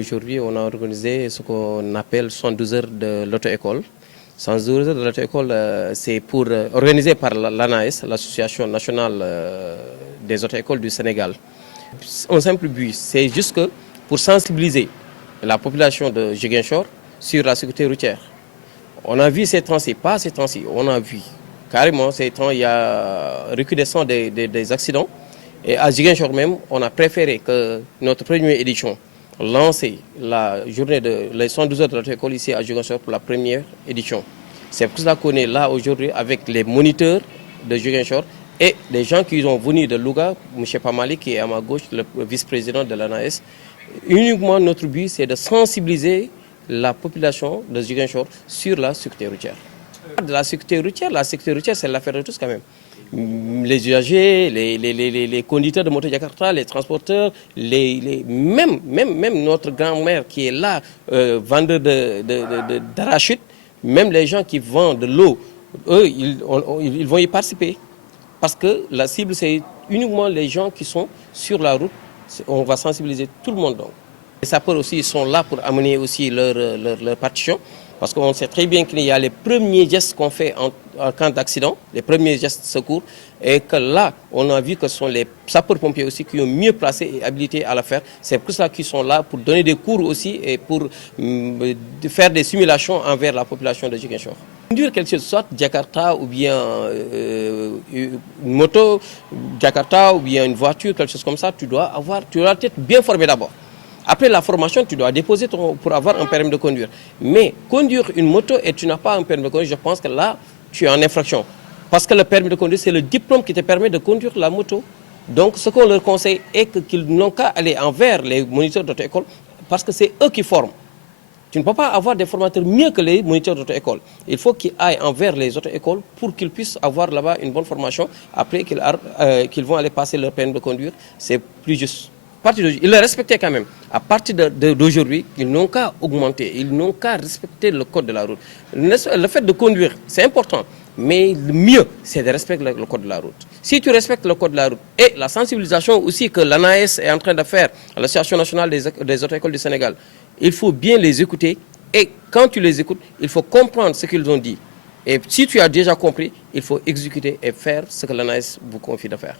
Aujourd'hui, on a organisé ce qu'on appelle 112 heures de l'auto-école. 112 heures de l'auto-école, c'est pour organisé par l'ANAES, l'Association nationale des auto-écoles du Sénégal. Un simple but, c'est juste que pour sensibiliser la population de Ziguinchor sur la sécurité routière. On a vu ces temps-ci, pas ces temps-ci, on a vu carrément ces temps, il y a recrudescence des accidents. Et à Ziguinchor même, on a préféré que notre première édition lancer la journée de les 112 heures de notre école ici à Ziguinchor pour la première édition. C'est pour cela qu'on est là aujourd'hui avec les moniteurs de Ziguinchor et les gens qui sont venus de Louga, M. Pamali qui est à ma gauche, le vice-président de l'ANAES. Uniquement notre but, c'est de sensibiliser la population de Ziguinchor sur la sécurité routière. De la sécurité routière, c'est l'affaire de tous quand même. Les usagers, les conducteurs de moto Jakarta, les transporteurs, même notre grand-mère qui est là, vendeur d'arachide, même les gens qui vendent de l'eau, eux, ils vont y participer. Parce que la cible, c'est uniquement les gens qui sont sur la route. On va sensibiliser tout le monde. Donc. Les sapeurs aussi sont là pour amener aussi leur partition. Parce qu'on sait très bien qu'il y a les premiers gestes qu'on fait en cas d'accident, les premiers gestes de secours, et que là, on a vu que ce sont les sapeurs-pompiers aussi qui ont mieux placé et habilité à le faire. C'est pour ça qu'ils sont là pour donner des cours aussi et pour faire des simulations envers la population de Ziguinchor. Conduire quelque chose, soit Jakarta ou bien une moto, Jakarta ou bien une voiture, quelque chose comme ça, tu dois être bien formé d'abord. Après la formation, tu dois déposer pour avoir un permis de conduire. Mais conduire une moto et tu n'as pas un permis de conduire, je pense que là, tu es en infraction. Parce que le permis de conduire, c'est le diplôme qui te permet de conduire la moto. Donc, ce qu'on leur conseille est qu'ils n'ont qu'à aller envers les moniteurs d'auto-école parce que c'est eux qui forment. Tu ne peux pas avoir des formateurs mieux que les moniteurs d'auto-école. Il faut qu'ils aillent envers les auto-écoles pour qu'ils puissent avoir là-bas une bonne formation. Après qu'ils vont aller passer leur permis de conduire, c'est plus juste. Ils le respectaient quand même. À partir d'aujourd'hui, ils n'ont qu'à augmenter, ils n'ont qu'à respecter le code de la route. Le fait de conduire, c'est important, mais le mieux, c'est de respecter le code de la route. Si tu respectes le code de la route et la sensibilisation aussi que l'ANAES est en train de faire à l'Association nationale des auto-écoles du Sénégal, il faut bien les écouter et quand tu les écoutes, il faut comprendre ce qu'ils ont dit. Et si tu as déjà compris, il faut exécuter et faire ce que l'ANAES vous confie de faire.